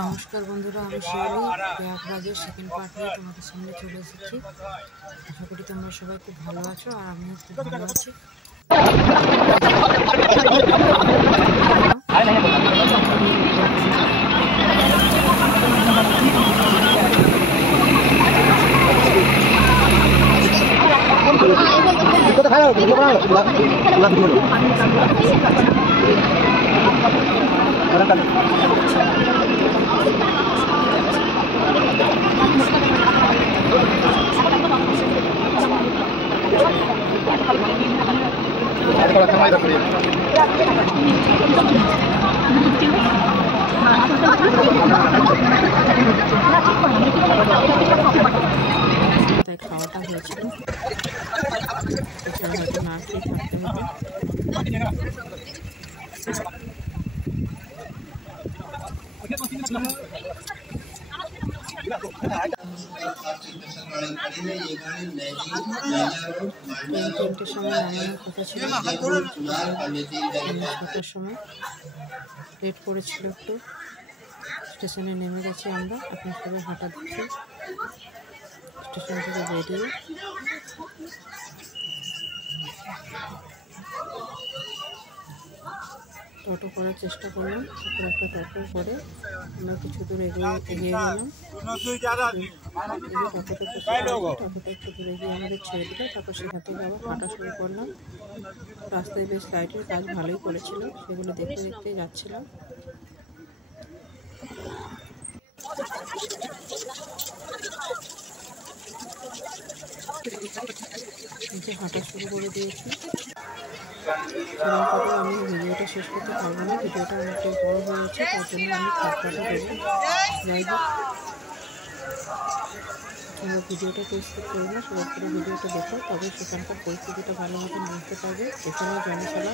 নমস্কার বন্ধুরা, আমি শিয়ালি প্রয়াগরাজের সেকেন্ড পার্ট নিয়ে তোমাদের সামনে চলে এসেছি। আশা করি তোমরা সবাই খুব ভালো আছো আর আমিও খুব ভালো আছি। তাই খাওয়াটা হয়েছিল, এছাড়া হয়তো না খেয়ে থাকতে হবে। তিনটের সময় নামানোর কথা ছিল, 6টার সময় লেট করেছিল একটু। স্টেশনে নেমে গেছি আমরা, এখন সবাই হাঁটা দিচ্ছি স্টেশন থেকে বেরিয়ে। টোটো করার চেষ্টা করলাম, তারপর একটা টোটো করে আমরা কিছু দূর এগিয়ে গেলাম। টোটোটা একটু দূরে গিয়ে আমাদের ছেড়ে দিল, তারপর সেখান থেকে আবার হাঁটা শুরু করলাম। রাস্তায় বেশ লাইটের কাজ ভালোই করেছিল, সেগুলো দেখতে দেখতে যাচ্ছিলাম। হাঁটা শুরু করে দিয়েছি। সেরকম আমি ভিডিওটা শেষ করতে পারবো না, ভিডিওটা অনেকটাই বড় হয়েছে, তার জন্য আমি থার্ড দেবো। যাই হোক, তোমরা ভিডিওটা স্কিপ করো না, সবাই করে ভিডিওটা দেখো, তবে সেখানকার পরিস্থিতিটা ভালো মতন বুঝতে পারবে। এখানেও জনসভা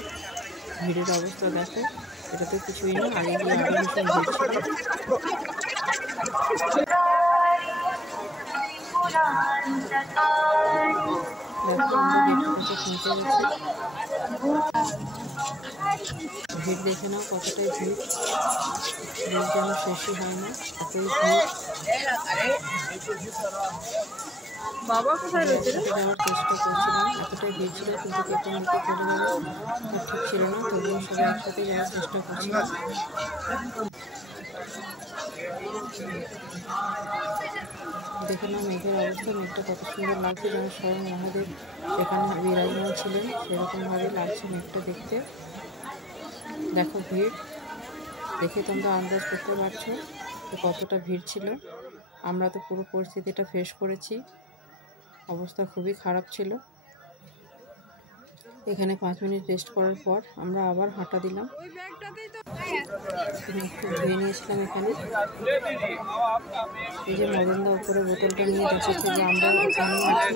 ভিড়ের অবস্থা দেখো, এটা তো কিছুই না, আগে গিয়ে আরও ভীষণ ভিড় ছিল। ভিড় দেখে নাও কতটাই ভিড়, ভিড় যেন শেষই হয় না, এতই ভিড়। যাওয়ার চেষ্টা করছিলাম, এতটাই ভিড় ছিল, কিন্তু কেটে মুখে চলে গেল ঠিক ছিল না, তবুও সবাই একসাথে যাওয়ার চেষ্টা করছিলাম। দেখে নাও মেঘের অবস্থা, মেঘটা কত সুন্দর লাগছে, যেন স্বয়ং মহাদেব সেখানে বিরাজমান ছিলেন, সেরকমভাবে লাগছে মেঘটা দেখতে। দেখো ভিড় দেখে তোমরা আন্দাজ করতে পারছো যে কতটা ভিড় ছিল। আমরা তো পুরো পরিস্থিতিটা ফেস করেছি, অবস্থা খুবই খারাপ ছিল। এখানে 5 মিনিট রেস্ট করার পর আমরা আবার হাঁটা দিলাম। একটু ধুয়ে নিয়েছিলাম এখানে। এই যে মদনদা উপরে বোতলটা নিয়ে দেখাচ্ছে যে আমরা এখানে আছি,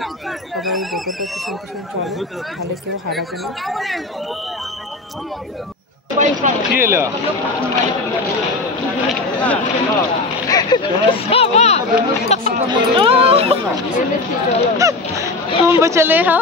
সবাই এই বোতলটা পিছন পিছন চলে, তাহলে কেউ হারাবে না। चले हाँ